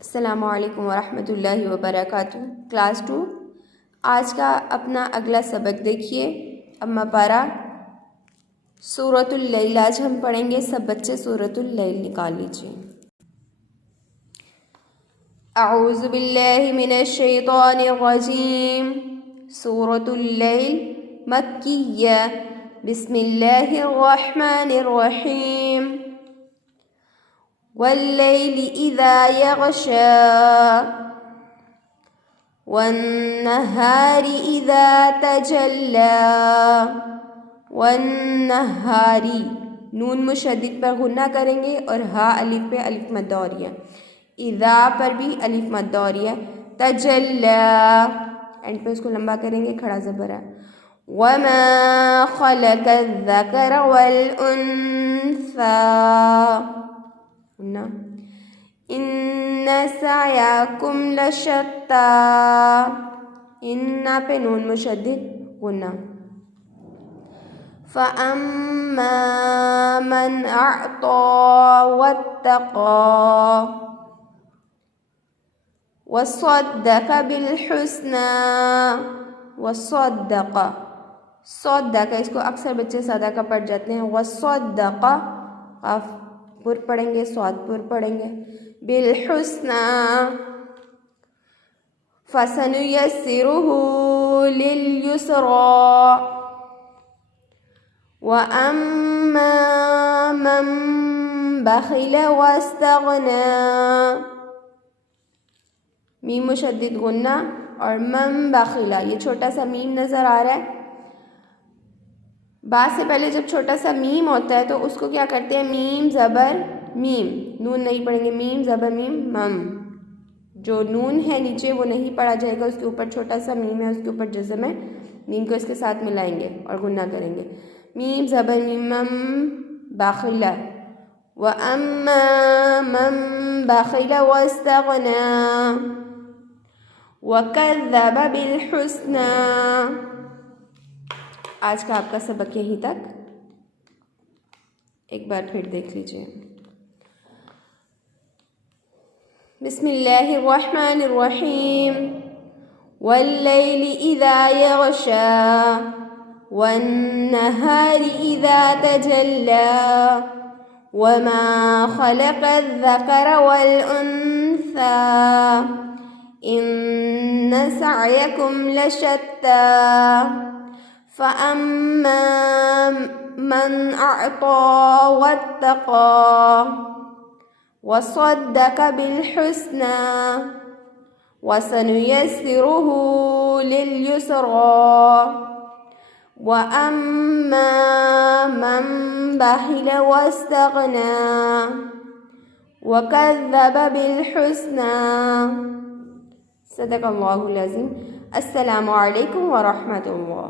السلام علیکم ورحمۃ اللہ وبرکاتہ۔ کلاس 2 آج کا اپنا اگلا سبق دیکھیے۔ اما پارا سورۃ اللیل آج ہم پڑھیں گے۔ سب بچے سورۃ اللیل نکال لیجیے۔ اعوذ باللہ من الشیطان الرجیم۔ سورۃ اللیل مکیہ، بسم اللہ الرحمن الرحیم۔ واللیل اذا یغشی والنہار اذا تجلی۔ والنہاری نون مشدد پر غنہ کریں گے اور ہا الف پہ الف مد دوریہ، اذا پر بھی الف مد دوریہ، تجلی اینڈ پہ اس کو لمبا کریں گے، کھڑا زبر ہے۔ وما خلق الذکر والانثی، ان سعیکم لشتی، ان پہ نون مشدد غنہ۔ فاما من اعطی واتقی وصدق بالحسنی۔ وصدق، صدق اس کو اکثر بچے صدقہ پڑھ جاتے ہیں، وصدق قاف پر پڑھیں گے، صاد پر پڑھیں گے، بالحسنی فسنیسرہ للیسری۔ واما من بخل واستغنی، میم مشدد غنہ اور من بخل، یہ چھوٹا سا میم نظر آ رہا ہے۔ با سے پہلے جب چھوٹا سا میم ہوتا ہے تو اس کو کیا کرتے ہیں، میم زبر میم، نون نہیں پڑھیں گے، میم زبر میم مم، جو نون ہے نیچے وہ نہیں پڑھا جائے گا، اس کے اوپر چھوٹا سا میم ہے، اس کے اوپر جزم ہے، میم کو اس کے ساتھ ملائیں گے اور غنہ کریں گے، میم زبر میم مم باخل۔ وَأَمَّا مَن بَخِلَ وَاسْتَغْنَىٰ وَكَذَّبَ بِالْحُسْنَىٰ۔ آج کا آپ کا سبق یہیں تک، ایک بار پھر دیکھ لیجیے۔ بسم اللہ الرحمن الرحیم۔ واللیل اذا یغشی والنہار اذا تجلی وما خلق الذکر والانثی ان سعیکم لشتی۔ فَأَمَّا مَنْ أَعْطَى وَاتَّقَى وَصَدَّقَ بِالْحُسْنَىٰ وَسَنُيَسِّرُهُ لِلْيُسْرَىٰ۔ وَأَمَّا مَنْ بَخِلَ وَاسْتَغْنَىٰ وَكَذَّبَ بِالْحُسْنَىٰ۔ صدق اللہ العظیم۔ السلام علیکم ورحمۃ اللہ۔